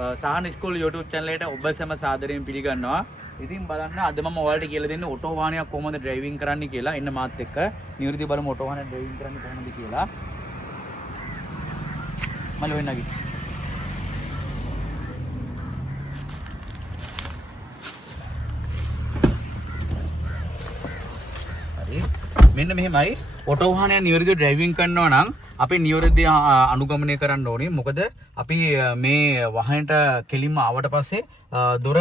සහන school YouTube channel එකට ඔබ සැම සාදරයෙන් පිළිගන්නවා. ඉතින් බලන්න අද මම ඔයාලට කියලා දෙන්නේ ඔටෝ වාහනයක් කොහොමද ඩ්‍රයිවිං කරන්න කියලා. එන්න මාත් එක්ක නිවර්දි බලමු ඔටෝ වාහනයක් ඩ්‍රයිවිං කරන්න කොහොමද කියලා. මල වෙන්නගේ. හරි. මෙන්න මෙහෙමයි ඔටෝ වාහනයක් නිවර්දිව ඩ්‍රයිවිං කරනවා නම් අපි නිවර්දිව අනුගමනය කරන්න ඕනේ. මොකද අපි මේ වාහනයට කෙලින්ම ආවට පස්සේ දොර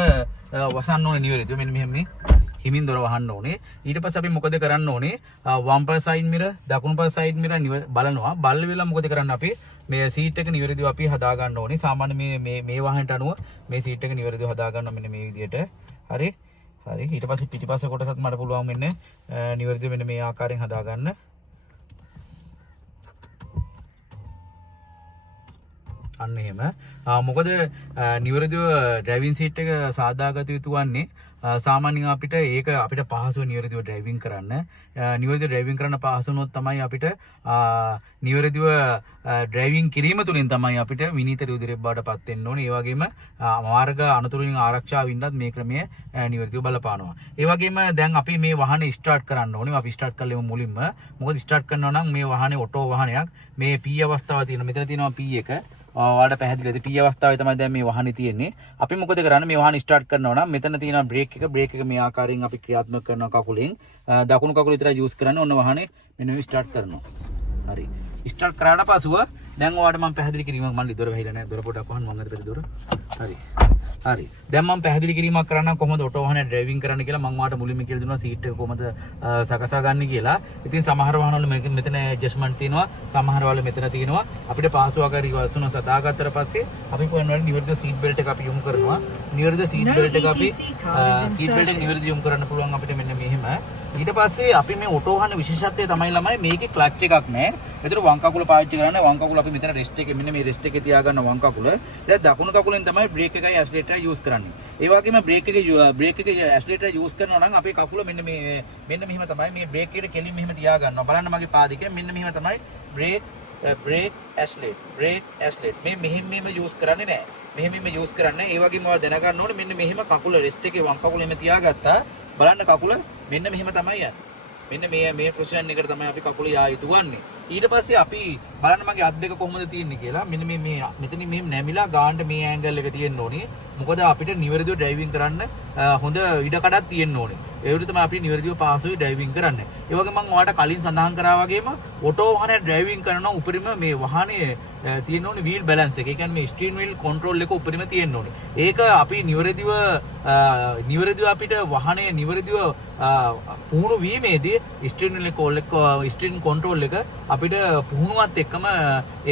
වසන්න ඕනේ නිවර්දිව. මෙන්න මෙහෙම මේ හිමින් දොර වහන්න ඕනේ. ඊට පස්සේ අපි මොකද කරන්න ඕනේ? වම් පාස් සයිඩ් මිරර්, දකුණු පාස් සයිඩ් මිරර් බලනවා. බල්ල වෙලා මොකද කරන්න අපි මේ සීට් එක නිවර්දිව අපි හදා ගන්න ඕනේ. සාමාන්‍ය මේ වාහනයට අනුව මේ සීට් එක නිවර්දිව හදා ගන්න මෙන්න මේ විදිහට. හරි. හරි. ඊට පස්සේ පිටිපස්ස කොටසත් මට පුළුවන් මෙන්න නිවර්දිව මෙන්න මේ ආකාරයෙන් හදා ගන්න. අන්න එහෙම. මොකද නිවර්දිව ඩ්‍රයිවිං සීට් එක සාදාගත යුතු වන්නේ සාමාන්‍යයෙන් අපිට ඒක අපිට පහසුව නිවර්දිව ඩ්‍රයිවිං කරන්න. නිවර්දිව ඩ්‍රයිවිං කරන්න පහසු වුණොත් තමයි අපිට නිවර්දිව ඩ්‍රයිවිං කිරීම තුළින් තමයි අපිට විනීත රුධිරයක් බවට පත් වෙන්න ඕනේ. ඒ වගේම මාර්ග අනතුරුකින් ආරක්ෂා වෙන්නත් මේ ක්‍රමය නිවර්දිව බලපානවා. ඒ වගේම දැන් අපි මේ වාහනේ ස්ටාර්ට් කරන්න ඕනේ. අපි ස්ටාර්ට් කරලෙමු මුලින්ම. මොකද ස්ටාර්ට් කරනවා නම් මේ වාහනේ ඔටෝ වාහනයක් මේ P අවස්ථාව තියෙනවා. මෙතන තියෙනවා P එක. ඔයාලට පැහැදිලිද? P අවස්ථාවේ තමයි දැන් මේ වාහනේ තියෙන්නේ. අපි මොකද කරන්නේ? මේ වාහනේ ස්ටාර්ට් කරනවා නම් මෙතන තියෙනවා බ්‍රේක් එක. බ්‍රේක් එක මේ ආකාරයෙන් අපි ක්‍රියාත්මක කරනවා කකුලෙන්. දකුණු කකුල විතරයි යූස් කරන්නේ. ඔන්න වාහනේ මෙන්න මේ ස්ටාර්ට් කරනවා. හරි. ස්ටාර්ට් කරාට පසුව දැන් ඔයාලට මම පැහැදිලි කිරීමක් මල්ලි දොර වැහිලා නැහැ. දොර පොඩක් වහන්න මම අතට දොර. හරි. හරි. දැන් මම පැහැදිලි කිරීමක් කරන්නම් කොහොමද ඔටෝ වාහනය ඩ්‍රයිවිං කරන්න කියලා. මම ඔයාලට මුලින්ම කියලා දුන්නා සීට් එක කොහොමද සකසා ගන්න කියලා. ඉතින් සමහර වාහනවල මෙතන ඇඩ්ජස්ට්මන්ට් තියෙනවා. සමහර වල මෙතන තියෙනවා. අපිට පාසු ආකාරي වතුන සදාගත්තට පස්සේ අපි කොහොමද නිවර්දිව සීට් බෙල්ට් එක අපි යොමු කරනවා. නිවර්දිව සීට් බෙල්ට් එක අපි සීට් බෙල්ට් එක නිවර්දිව යොමු කරන්න පුළුවන් අපිට මෙන්න මෙහෙම. ඊට පස්සේ අපි මේ ඔටෝ වාහන විශේෂත්වය තමයි ළමයි මේකේ ක්ලච් එකක් නැහැ. ඒතර වම් කකුල පාවිච්චි කරන්නේ. වම් කකුල අපි මෙතන රෙස්ට් එකේ මෙන්න මේ රෙස්ට් එකේ තියාගන්න වම් කකුල. ඊට දකුණු කකුලෙන් තමයි බ්‍රේක් එකයි ඇක්සලරේටර් යූස් කරන්නේ. ඒ වගේම බ්‍රේක් එකේ ඇක්සලරේටර් යූස් කරනවා නම් අපේ කකුල මෙන්න මෙහෙම තමයි මේ බ්‍රේක් එකට කෙලින් මෙහෙම තියාගන්නවා. බලන්න මගේ පාදිකේ මෙන්න මෙහෙම තමයි බ්‍රේක් ඇක්සලරේට් මේ මෙහෙම යූස් කරන්නේ නැහැ. මෙහෙම යූස් කරන්නේ. ඒ වගේම ඔයාලා දැනගන්න ඕනේ මෙන්න මෙහෙම කකුල රෙස්ට් එකේ වම් කකුල එහෙම තියාගත්තා. බලන්න කකුල මෙන්න මෙහෙම තමයි යන්නේ. මෙන්න මේ පොසිෂන් එකට තමයි අපි කකුල යා යුතු වන්නේ. ඊට පස්සේ අපි බලන්න මගේ අත් දෙක කොහොමද තියෙන්නේ කියලා. මෙන්න මෙතනින් මෙහෙම නැමිලා ගානට මේ ඇන්ගල් එක තියෙන්න ඕනේ. මොකද අපිට නිවර්දිව ඩ්‍රයිවිං කරන්න හොඳ ඉඩකඩක් තියෙන්න ඕනේ. ඒ විදිහට තමයි අපි නිවර්දිව පාසුවේ ඩ්‍රයිවිං කරන්නේ. ඒ වගේම මම ඔයාලට කලින් සඳහන් කරා වගේම ඔටෝ වාහනය ඩ්‍රයිවිං කරන උපරිම මේ වාහනේ තියෙන්න ඕනේ වීල් බැලන්ස් එක. ඒ කියන්නේ මේ ස්ටියරින් වීල් කන්ට්‍රෝල් එක උපරිම තියෙන්න ඕනේ. ඒක අපි නිවර්දිව අපිට වාහනේ නිවර්දිව පුහුණු වීමේදී ස්ටියරින් කන්ට්‍රෝල් එක අපිට පුහුණුවත් එක්කම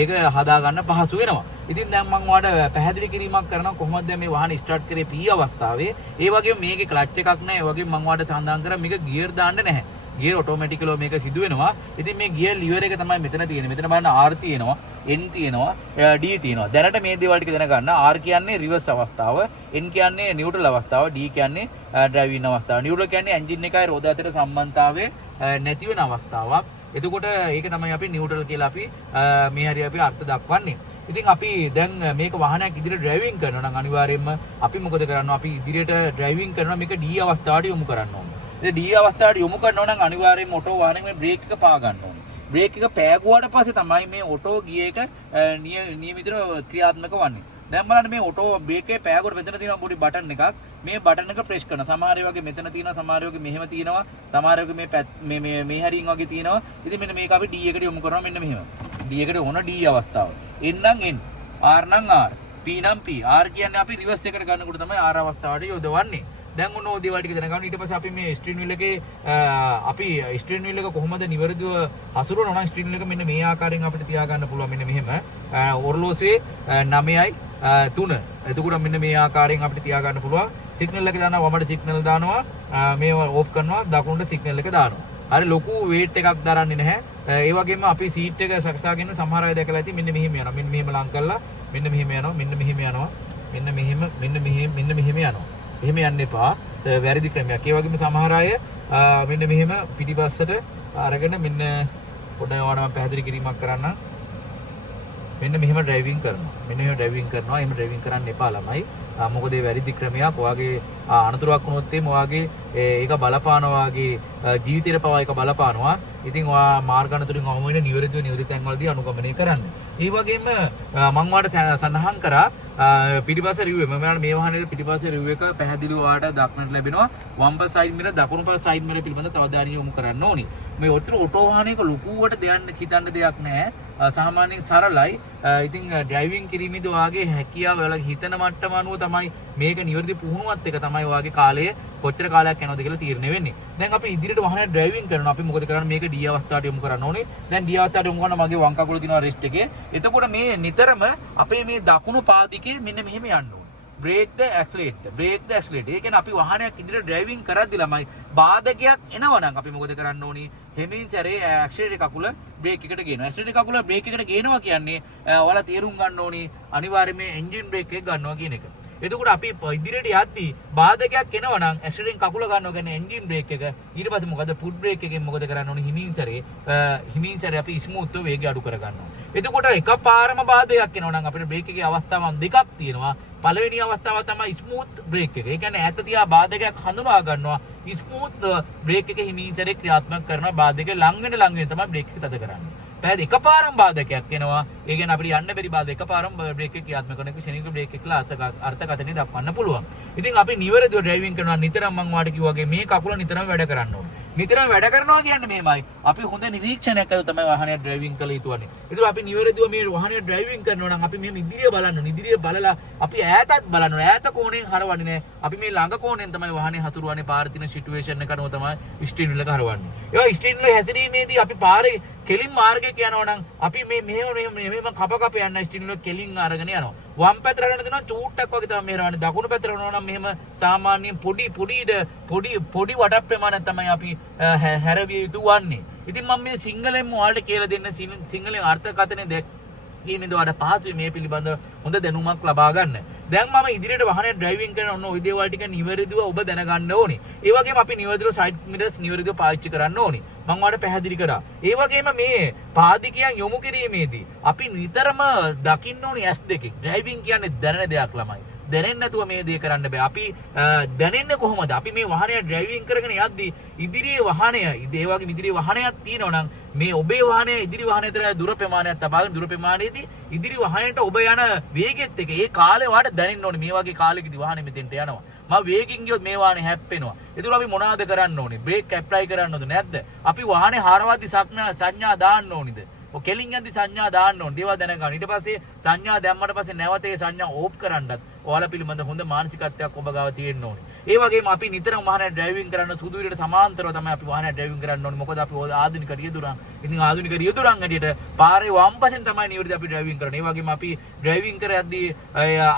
ඒක හදා ගන්න පහසු වෙනවා. ඉතින් දැන් මම ඔයාලට පැහැදිලි කිරීමක් කරනවා කොහොමද දැන් මේ වාහනේ ස්ටාර්ට් කරේ P අවස්ථාවේ. ඒ වගේම මේකේ ක්ලච් එකක් නැහැ. ඒ වගේම මම ඔයාලට සඳහන් කරා මේක ගියර් දාන්න නැහැ. ගියර් ඔටෝමැටිකලිව මේක සිදු වෙනවා. ඉතින් මේ ගියර් ලිවර් එක තමයි මෙතන තියෙන්නේ. මෙතන බලන්න R තියෙනවා, N තියෙනවා, D තියෙනවා. දැනට මේ දේවල් ටික දැනගන්න. R කියන්නේ රිවර්ස් අවස්ථාව, N කියන්නේ නියුට්‍රල් අවස්ථාව, D කියන්නේ ඩ්‍රයිවිං අවස්ථාව. නියුට්‍රල් කියන්නේ එන්ජින් එකයි රෝද අතර සම්බන්ධතාවය නැති වෙන අවස්ථාවක්. එතකොට ඒක තමයි අපි නියුට්‍රල් කියලා අපි මේ හරිය අපි අර්ථ දක්වන්නේ. ඉතින් අපි දැන් මේක වාහනයක් ඉදිරියට ඩ්‍රයිවිං කරනවා නම් අනිවාර්යයෙන්ම අපි මොකද කරන්නේ? අපි ඉදිරියට ඩ්‍රයිවිං කරනවා මේක D අවස්ථාවට යොමු කරන්න ඕනේ. ඉතින් D අවස්ථාවට යොමු කරනවා නම් අනිවාර්යයෙන්ම ඔටෝ වාහනේ මේ බ්‍රේක් එක පා ගන්න ඕනේ. බ්‍රේක් එක පෑගුවාට පස්සේ තමයි මේ ඔටෝ ගිය එක නියමිතව ක්‍රියාත්මක වන්නේ. දැන් බලන්න මේ ඔටෝ බ්‍රේක් එකේ පෑගුවට මෙතන තියෙනවා පොඩි බටන් එකක්. මේ බටන් එක ප්‍රෙස් කරන සමහර වගේ මෙතන තියෙනවා, සමහර වගේ මෙහෙම තියෙනවා, සමහර වගේ මේ හරියින් වගේ තියෙනවා. ඉතින් මෙන්න මේක අපි D එකට යොමු කරනවා මෙන්න මෙහෙම. D එකට ඕන D අවස්ථාව. N නම් N, R නම් R, P නම් P. R කියන්නේ අපි රිවර්ස් එකට ගන්නකොට තමයි R අවස්ථාවට යොදවන්නේ. දැන් ඔන්න ඔය දේවල් ටික දැනගන්න. ඊට පස්සේ අපි මේ ස්ටියරින් වීල් එකේ අපි ස්ටියරින් වීල් එක කොහොමද නිවර්දිව හසුරවනවා නම් ස්ටියරින් වීල් එක මෙන්න මේ ආකාරයෙන් අපිට තියාගන්න පුළුවන් මෙන්න මෙහෙම. ඔරලෝසුවේ 9යි 3. එතකොට මෙන්න මේ ආකාරයෙන් අපිට තියාගන්න පුළුවන්. සිග්නල් එක දානවා, වමට සිග්නල් දානවා, මේව ඕෆ් කරනවා, දකුණට සිග්නල් එක දානවා. හරි ලොකු weight එකක් දරන්නේ නැහැ. ඒ වගේම අපි සීට් එක සකසාගෙන සමහර අය දැකලා ඇති මෙන්න මෙහෙම යනවා. මෙන්න මෙහෙම ලං කරලා මෙන්න මෙහෙම යනවා. මෙන්න මෙහෙම යනවා. මෙන්න මෙහෙම යනවා. එහෙම යන්න එපා. වැරදි ක්‍රමයක්. ඒ වගේම සමහර අය මෙන්න මෙහෙම පිටිපස්සට අරගෙන මෙන්න පොඩ්ඩක් ඔයාලට මම පැහැදිලි කිරීමක් කරන්න. මෙන්න මෙහෙම ඩ්‍රයිවිං කරනවා. මෙන්න මෙහෙම ඩ්‍රයිවිං කරනවා. එහෙම ඩ්‍රයිවිං කරන්න එපා ළමයි. මොකද ඒ වැරදි ක්‍රමයක් ඔයාගේ අනතුරක් වුණොත් එimhe ඔයාගේ ඒක බලපානවා ඔයාගේ ජීවිතේට පවා ඒක බලපානවා. ඉතින් ඔයා මාර්ග අනතුරින් අවම වෙන නිවැරදි තැන් වලදී අනුගමනය කරන්න. ඒ වගේම මම ඔයාලට සඳහන් කරා පිටිපස්ස රිව් එක. මම මේ වාහනේ පිටිපස්ස රිව් එක පැහැදිලිව ඔයාලට දක්නට ලැබෙනවා. වම් පස් සයිඩ් මිරර් දකුණු පස් සයිඩ් මිරර් පිළිබඳව තව අවධානය යොමු කරන්න ඕනි. මේ ඔටෝ වාහනයක ලොකුවට හිතන්න දෙයක් නැහැ. සාමාන්‍යයෙන් සරලයි. ඉතින් ඩ්‍රයිවිං කිරීමේදී ඔයාගේ හැකියාව ඔයාලගේ හිතන මට්ටම අනුව තමයි මේක නිවැරදි පුහුණුවත් එක තමයි ඔයාගේ කාලය කොච්චර කාලයක් යනවද කියලා තීරණය වෙන්නේ. දැන් අපි ඉදිරියට වාහනයක් ඩ්‍රයිවිං කරනවා. අපි මොකද කරන්නේ? මේක ඩී අවස්ථාවට යොමු කරන්න ඕනේ. දැන් ඩී අවස්ථාවට යොමු කරන මගේ වම් කකුල තියෙනවා රෙස්ට් එකේ. එතකොට මේ නිතරම අපේ මේ දකුණු පාදිකේ මෙන්න මෙහෙම යන්න ඕනේ. brake the accelerator. ඒ කියන්නේ අපි වාහනයක් ඉදිරියට ඩ්‍රයිවිං කරද්දි ළමයි බාධකයක් එනවනම් අපි මොකද කරන්න ඕනි? හෙමින් සැරේ ඇක්සලරේටර් කකුල බ්‍රේක් එකට ගේනවා. ඇක්සලරේටර් කකුල බ්‍රේක් එකට ගේනවා කියන්නේ ඔයාලා තේරුම් ගන්න ඕනි අනිවාර්යයෙන්ම එන්ජින් බ්‍රේක් එක ගන්නවා කියන එක. එතකොට අපි ඉදිරියට යද්දී බාධකයක් එනවනම් ඇක්සලරේටර් කකුල ගන්නවා කියන්නේ එන්ජින් බ්‍රේක් එක. ඊට පස්සේ මොකද ෆුට් බ්‍රේක් එකෙන් මොකද කරන්න ඕනි? හිමින් සැරේ අපි ස්මූත්ව වේගය අඩු කර ගන්නවා. එතකොට එකපාරම බාධකයක් එනවනම් අපිට බ්‍රේක් එකේ අවස්ථාවන් දෙකක් තියෙනවා. පළවෙනි අවස්ථාව තමයි ස්මූත් බ්‍රේක් එක. ඒ කියන්නේ ඈත තියා බාධකයක් හඳුනා ගන්නවා. ස්මූත් බ්‍රේක් එක හිමින් සැරේ ක්‍රියාත්මක කරනවා. බාධක ලඟ වෙන තමයි බ්‍රේක් එක තද කරන්නේ. පැහැදිලි එකපාරම බාධකයක් එනවා. ඒ කියන්නේ අපිට යන්න බැරි බාධක එකපාරම බ්‍රේක් එක ක්‍රියාත්මක කරන එක ශනික බ්‍රේක් එකලා අර්ථකථනය දක්වන්න පුළුවන්. ඉතින් අපි නිවැරදිව ඩ්‍රයිවිං කරනවා නිතරම මම ඔයාලට කිව්වා වගේ මේ කකුල නිතරම වැඩ කරන්න ඕනේ. නිතරම වැඩ කරනවා කියන්නේ මේමයි. අපි හොඳ නිරීක්ෂණයක් කරලා තමයි වාහනය ඩ්‍රයිවිං කළ යුතුවන්නේ. ඒතර අපි නිවැරදිව මේ වාහනය ඩ්‍රයිවිං කරනවා නම් අපි මෙහෙම ඉදිරිය බලන්න ඕනේ. ඉදිරිය බලලා අපි ඈතත් බලන්න ඕනේ. ඈත කෝණයෙන් හරවන්නේ නැහැ. අපි මේ ළඟ කෝණයෙන් තමයි වාහනේ හසුරුවන්නේ. පාරේ තියෙන සිටුේෂන් එක අනුව තමයි ස්ටීරින් වල හරවන්නේ. ඒවා ස්ටීරින් වල හැසිරීමේදී අපි පාරේ කෙලින් මාර්ගයක යනවා නම් අපි මේ මෙහෙම කප යන්න ස්ටීරින් වල කෙලින් අරගෙන යනවා. වම් පැත්තට යන දෙනවා චූට්ටක් වගේ තමයි මෙහෙම යන්නේ. දකුණු පැත්තට යනවා නම් මෙහෙම සාමාන්‍යයෙන් පොඩි වඩ ප්‍රමාණයක් තමයි අපි හැරවිය යුතු වන්නේ. ඉතින් මම මේ සිංහලෙන්ම ඔයාලට කියලා දෙන්න සිංහලෙන් අර්ථකථනය දැක්වීමෙන් ඔයාලට පහසුයි මේ පිළිබඳව හොඳ දැනුමක් ලබා ගන්න. දැන් මම ඉදිරියට වාහනය ඩ්‍රයිවිං කරන ඔන්න ওই දේවල් ටික නිවැරදිව ඔබ දැනගන්න ඕනේ. ඒ වගේම අපි නිවැරදිව සයිඩ් මිරර්ස් නිවැරදිව පාවිච්චි කරන්න ඕනේ. මම ඔයාලට පැහැදිලි කරා. ඒ වගේම මේ පාදිකයන් යොමු කිරීමේදී අපි නිතරම දකින්න ඕනේ S2. ඩ්‍රයිවිං කියන්නේ දැනෙන දෙයක් ළමයි. දැනෙන්නේ නැතුව මේ දේ කරන්න බෑ. අපි දැනෙන්නේ කොහොමද? අපි මේ වාහනය ඩ්‍රයිවිං කරගෙන යද්දී ඉදිරියේ වාහනය, ඒ වගේම ඉදිරියේ වාහනයක් තියෙනවා නම් මේ ඔබේ වාහනය ඉදිරි වාහනය අතර දුර ප්‍රමාණයක් තබාගෙන දුර ප්‍රමාණයේදී ඉදිරි වාහනයට ඔබ යන වේගෙත් එක ඒ කාලේ වාට දැනෙන්න ඕනේ. මේ වගේ කාලෙකදී වාහනේ මෙතෙන්ට යනවා. මම වේගින් ගියොත් මේ වාහනේ හැප්පෙනවා. ඒතර අපි මොනවද කරන්න ඕනේ? බ්‍රේක් ඇප්ලයි කරන්න ඕනද නැද්ද? අපි වාහනේ හරවද්දි සංඥා දාන්න ඕනිද? ඔය කෙලින් යද්දි සංඥා දාන්න ඕනේ. දේවල් දැනගන්න. ඊට පස්සේ සංඥා දැම්මට පස්සේ නැවත ඒ සංඥා ඕෆ් කරන්නත් ඔයාලා පිළිබඳ හොඳ මානසිකත්වයක් ඔබ ගාව තියෙන්න ඕනේ. ඒ වගේම අපි නිතරම වාහනය ඩ්‍රයිවිං කරන්න සුදු ඉරට සමාන්තරව තමයි අපි වාහනය ඩ්‍රයිවිං කරන්න ඕනේ. මොකද අපි ආධුනික රියදුරන්. ඉතින් ආධුනික රියදුරන් ඇටියට පාරේ වම් පසෙන් තමයි නිවැරදි අපි ඩ්‍රයිවිං කරන්නේ. ඒ වගේම අපි ඩ්‍රයිවිං කරද්දී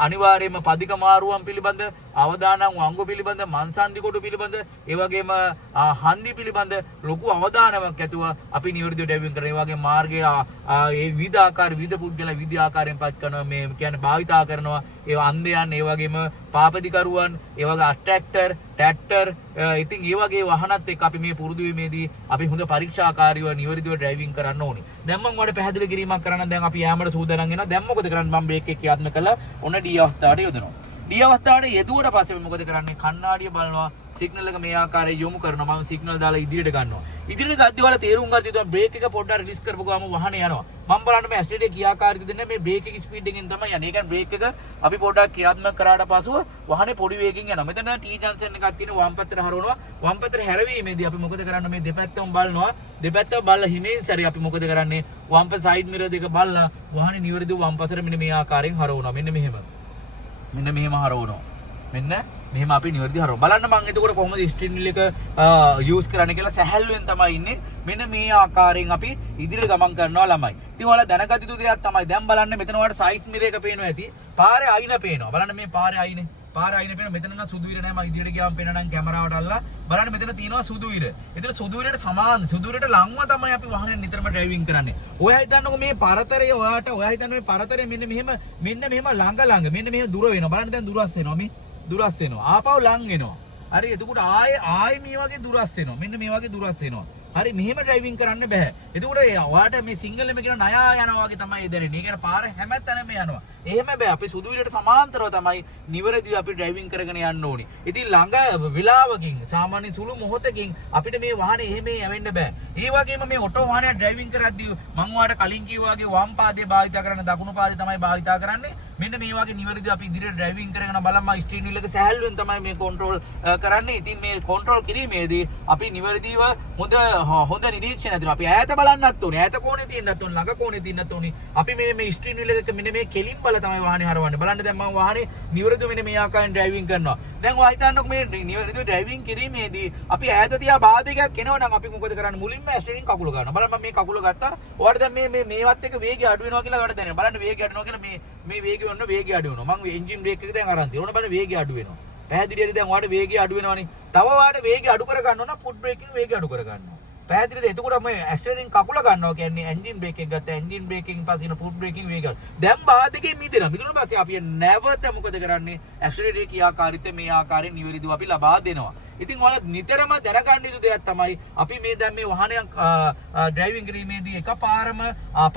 අනිවාර්යයෙන්ම පදික මාරුවන් පිළිබඳ අවදානම් වංගු පිළිබඳ මන්සන්දි කොටු පිළිබඳ ඒ වගේම හන්දි පිළිබඳ ලොකු අවධානමක් ඇතුව අපි නිවැරදිව ඩ්‍රයිවිං කරනවා. ඒ වගේම මාර්ගයේ ඒ විවිධ ආකාර විවිධ පුද්ගල විවිධ ආකාරයෙන් පත් කරනවා. මේ කියන්නේ භාවිතා කරනවා. ඒ අන්ධයන් ඒ වගේම පාපදිකරුවන් ඒ වගේ අට්‍රැක්ටර් ට්‍රැක්ටර් ඉතින් ඒ වගේ වාහනත් එක්ක අපි මේ පුරුදු වීමේදී අපි හොඳ පරීක්ෂාකාරීව නිවැරදිව ඩ්‍රයිවිං කරන්න ඕනේ. දැන් මම ඔයාලට පැහැදිලි කිරීමක් කරන්න දැන් අපි යාමට සූදානම් වෙනවා. දැන් මොකද කරන්නේ? මම බ්‍රේක් එක ක්‍රියාත්මක කළා. ඔන්න ඩී අවස්ථාවට යොදනවා. ඩී අවස්ථාවට යෙදුවට පස්සේ මොකද කරන්නේ? කණ්ණාඩිය බලනවා. සිග්නල් එක මේ ආකාරයෙන් යොමු කරනවා. මම සිග්නල් දාලා ඉදිරියට ගන්නවා. ඉදිරියට ගද්දී වල තේරුම් ගන්න තියෙනවා බ්‍රේක් එක පොඩ්ඩක් රිලීස් කරපු ගමන් වාහනේ යනවා. මම බලන්න මේ ඇක්සලරේටර් කියාකාරීද දෙන්නේ මේ බ්‍රේක් එක ස්පීඩ් එකෙන් තමයි යන්නේ. ඒ කියන්නේ බ්‍රේක් එක අපි පොඩ්ඩක් ක්‍රියාත්මක කරාට පසුව වාහනේ පොඩි වේගකින් යනවා. මෙතන ටී ජන්ක්ෂන් එකක් තියෙන වම් පැත්තට හරවනවා. වම් පැත්තට හැරවීමේදී අපි මොකද කරන්නේ? මේ දෙපැත්තම බලනවා. දෙපැත්තම බලලා හිමින් සැරේ අපි මොකද කරන්නේ? වම් පැත්ත සයිඩ් මිරර් දෙක බලලා වාහනේ නිවැරදිව වම් පැත්තට මෙන්න මේ ආකාරයෙන් හරවනවා. මෙන්න මෙහෙම හරවනවා. මෙන්න මෙහෙම අපි නිවැරදි හරව බලන්න මම එතකොට කොහොමද ස්ටීරින් වීල් එක යූස් කරන්න කියලා සැහැල්ලුවෙන් තමයි ඉන්නේ. මෙන්න මේ ආකාරයෙන් අපි ඉදිරියට ගමන් කරනවා ළමයි. ඉතින් ඔයාලා දැනගත යුතු දෙයක් තමයි දැන් බලන්න මෙතන ඔයාලට සයිඩ් මිරර් එක පේනවා ඇති. පාරේ අයින පේනවා. බලන්න මේ පාරේ අයිනේ. පාරේ අයින පේනවා. මෙතන නම් සුදු ඉර නෑ. මම ඉදිරියට ගියාම පේනවා නම් කැමරාවට අල්ලලා බලන්න මෙතන තියෙනවා සුදු ඉර. ඒතර සුදු ඉරට සමාන සුදු ඉරට ලංව තමයි අපි වාහනේ නිතරම ඩ්‍රයිවිං කරන්නේ. ඔයා හිතන්නකෝ මේ පරතරය ඔයා හිතන්නේ මේ පරතරය මෙන්න මෙහෙම ළඟ මෙන්න මෙහෙම දුර වෙනවා. බලන්න දැන් දුරස් වෙනවා මේ. දුරස් වෙනවා. ආපහු ලං වෙනවා. හරි එතකොට ආයේ මේ වගේ දුරස් වෙනවා. මෙන්න මේ වගේ දුරස් වෙනවා. හරි මෙහෙම ඩ්‍රයිවිං කරන්න බෑ. එතකොට ඔයාට මේ සිංගල් එකේ කියන නයා යනවා වගේ තමයි එදරෙන්නේ. ඒ කියන්නේ පාර හැමතැනම යනවා. එහෙම බෑ. අපි සුදු විලට සමාන්තරව තමයි නිවැරදිව අපි ඩ්‍රයිවිං කරගෙන යන්න ඕනේ. ඉතින් ළඟ වෙලාවකින් සාමාන්‍ය සුළු මොහොතකින් අපිට මේ වාහනේ එහෙම යවෙන්න බෑ. ඒ වගේම මේ ඔටෝ වාහනයක් ඩ්‍රයිවිං කරද්දී මම ඔයාලට කලින් කිව්වා වගේ වම් පාදයේ භාවිත කරන දකුණු පාදයේ තමයි භාවිත කරන්නේ. මෙන්න මේ වගේ නිවැරදිව අපි ඉදිරියට ඩ්‍රයිවිං කරගෙන බලන්න ස්ටීරින් වීල් එක සැහැල්ලුවෙන් තමයි මේ කන්ට්‍රෝල් කරන්නේ. ඉතින් මේ කන්ට්‍රෝල් කිරීමේදී අපි නිවැරදිව හොඳ නිරීක්ෂණ ඇතුව අපි ඈත බලන්නත් ඕනේ. ඈත කෝණේ තියෙන්නත් ඕනේ. ළඟ කෝණේ තියෙන්නත් ඕනේ. අපි මේ ස්ටීරින් වීල් එක මෙන්න මේ කෙලින් බල තමයි වාහනේ හරවන්නේ. බලන්න දැන් මම වාහනේ නිවැරදිව මෙන්න මේ ආකාරයෙන් ඩ්‍රයිවිං කරනවා. දැන් ඔයා හිතන්නකො මේ නිවැරදිව ඩ්‍රයිවිං කිරීමේදී අපි ඈත තියා බාධකයක් එනවා නම් අපි මොකද කරන්නේ? මුලින්ම ස්ටීරින් කකුල ගන්නවා. බලන්න මම මේ කකුල ගත්තා. ඔයාලට දැන් මේවත් එක වේගය අඩු වෙනවා කියලා ඔයාලට දැනෙනවා. බලන්න වේගය අඩු වෙනවා කියලා මේ වේගය ඔන්න වේගය අඩු වෙනවා. මම එන්ජින් බ්‍රේක් එක දැන් අරන් තියෙනවා. බලන්න වේගය අඩු වෙනවා. පැහැදිලිද? දැන් ඔයාලට වේගය අඩු වෙනවනේ. තව ඔයාලට වේගය අඩු කර ගන්න ඕන ෆුට් බ්‍රේකින් වේගය අඩු කර ගන්නවා. පැහැදිලිද? එතකොට මේ ඇක්සලරේටින් කකුල ගන්නවා කියන්නේ එන්ජින් බ්‍රේක් එක ගත්තා. එන්ජින් බ්‍රේකින් පස්සේ ෆුට් බ්‍රේකින් වේගය. දැන් බාධකේ මිදෙනවා. මිදුණාට පස්සේ අපි නැවත මොකද කරන්නේ? ඇක්සලරේටරේ ක්‍රියාකාරීත්වය මේ ආකාරයෙන් නිවැරදිව අපි ලබා දෙනවා. ඉතින් ඔයාලා නිතරම දැනගන්න යුතු දෙයක් තමයි අපි මේ දැන් මේ වාහනයක් ඩ්‍රයිවිං කිරීමේදී එකපාරම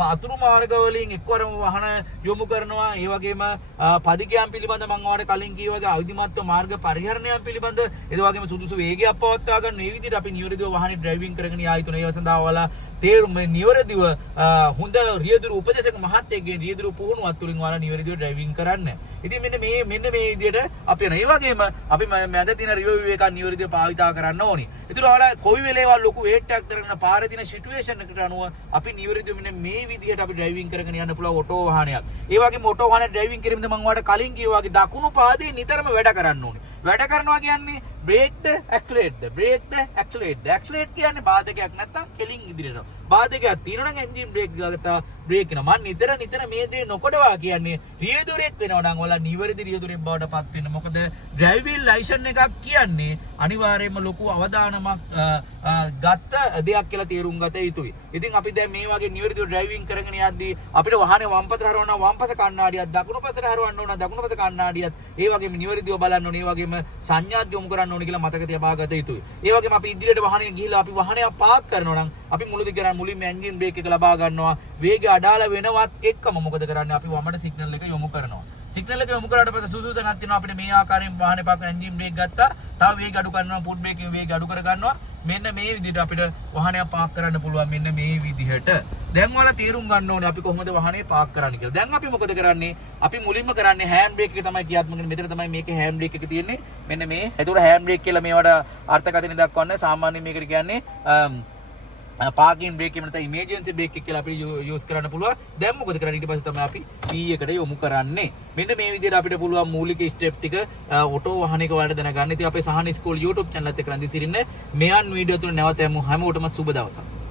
අතුරු මාර්ග වලින් එක්වරම වාහන යොමු කරනවා. ඒ වගේම පදිකයන් පිළිබඳ මම ඔයාලට කලින් කිව්වා වගේ අවිධිමත්ව මාර්ග පරිහරණයන් පිළිබඳ ඒ වගේම සුදුසු වේගයක් පවත්වා ගන්න මේ විදිහට අපි නිවැරදිව වාහනේ ඩ්‍රයිවිං කරගෙන යා යුතුනේ. ඒ සඳහා ඔයාලා තේරුම නිවැරදිව හොඳ රියදුරු උපදේශක මහත්තයෙක්ගෙන් රියදුරු පුහුණුවක් තුලින් ඔයාලා නිවැරදිව ඩ්‍රයිවිං කරන්න. ඉතින් මෙන්න මේ විදිහට අපි යන. ඒ වගේම අපි මැද තියෙන රිව්යු එකක් නිවැරදිව භාවිතා කරන්න ඕනි. ඒතර ඔයාලා කොයි වෙලේවත් ලොකු වේට් එකක් කරගෙන පාරේ තියෙන සිටුේෂන් එකට අනුව අපි නිවැරදිව මෙන්න මේ විදිහට අපි ඩ්‍රයිවිං කරගෙන යන්න පුළුවන් ඔටෝ වාහනයක්. ඒ වගේම ඔටෝ වාහන ඩ්‍රයිවිං කිරීමේදී මම ඔයාලට කලින් කිව්වා වගේ දකුණු පාදයේ නිතරම වැඩ කරන්න ඕනේ. වැඩ කරනවා කියන්නේ බ්‍රේක්ද ඇක්සලරේට්ද බ්‍රේක්ද ඇක්සලරේට්ද ඇක්සලරේට් කියන්නේ බාධකයක් නැත්තම් කෙලින් ඉදිරියට බාධකයක් තියෙනවා නම් එන්ජින් බ්‍රේක් ගත්තා බ්‍රේක් වෙනවා. මම නිතර මේ දේ නොකොඩවා කියන්නේ රියදුරෙක් වෙනවා නම් ඔයාලා නිවැරදි රියදුරෙක් බවට පත් වෙන්න. මොකද ඩ්‍රයිවිං ලයිසන් එකක් කියන්නේ අනිවාර්යයෙන්ම ලොකු අවදානමක් ගත්ත දෙයක් කියලා තේරුම් ගත යුතුයි. ඉතින් අපි දැන් මේ වගේ නිවැරදිව ඩ්‍රයිවිං කරගෙන යද්දී අපිට වාහනේ වම් පසට හරවනවා වම් පස කණ්ණාඩියක් දකුණු පසට හරවන්න ඕන දකුණු පස කණ්ණාඩියක් ඒ වගේම නිවැරදිව බලන්න ඕනේ. ඒ වගේම සංඥාත් යොමු කරන්න ඕනේ කියලා මතක තියාගත යුතුයි. ඒ වගේම අපි ඉදිරියට වාහනේ ගිහිල්ලා අපි වාහනය පාක් කරනවා නම් අපි මුලදී කරන්නේ මුලින්ම එන්ජින් බ්‍රේක් එක ලබා ගන්නවා. වේගය අඩාල වෙනවත් එක්කම මොකද කරන්නේ? අපි වමට සිග්නල් එක යොමු කරනවා. සිග්නල් එක යොමු කරාට පස්සේ සුසු තැනක් තියෙනවා. අපිට මේ ආකාරයෙන් වාහනේ පාක් කරන එන්ජින් බ්‍රේක් ගත්තා. තව වේගය අඩු කරනවා. ෆුට් බ්‍රේකින් වේගය අඩු කර ගන්නවා. මෙන්න මේ විදිහට අපිට වාහනයක් පාක් කරන්න පුළුවන්. මෙන්න මේ විදිහට. දැන් ඔයාලා තේරුම් ගන්න ඕනේ අපි කොහොමද වාහනේ පාක් කරන්නේ කියලා. දැන් අපි මොකද කරන්නේ? අපි මුලින්ම කරන්නේ හෑන්ඩ් බ්‍රේක් එක තමයි ක්‍රියාත්මක වෙන්නේ. මෙතන තමයි මේකේ හෑන්ඩ් බ්‍රේක් එක තියෙන්නේ. මෙන්න මේ. ඒතකොට හෑන්ඩ් බ්‍රේක් කියලා මේවට අර්ථකථන දක්වන්නේ සාමාන්‍යයෙන් මේකට කියන්නේ පාකින් බ්‍රේක් එක නැත්නම් ඉමර්ජන්සි බ්‍රේක් එක කියලා අපිට යූස් කරන්න පුළුවන්. දැන් මොකද කරන්නේ? ඊට පස්සේ තමයි අපි P එකට යොමු කරන්නේ. මෙන්න මේ විදිහට අපිට පුළුවන් මූලික ස්ටෙප් ටික ඔටෝ වාහනයක වලට දැනගන්න. ඉතින් අපේ සහන ස්කූල් YouTube channel එකත් එක්ක රැඳී සිටින්න. මෙයන් වීඩියෝ තුන නැවත හැමෝටම සුබ දවසක්.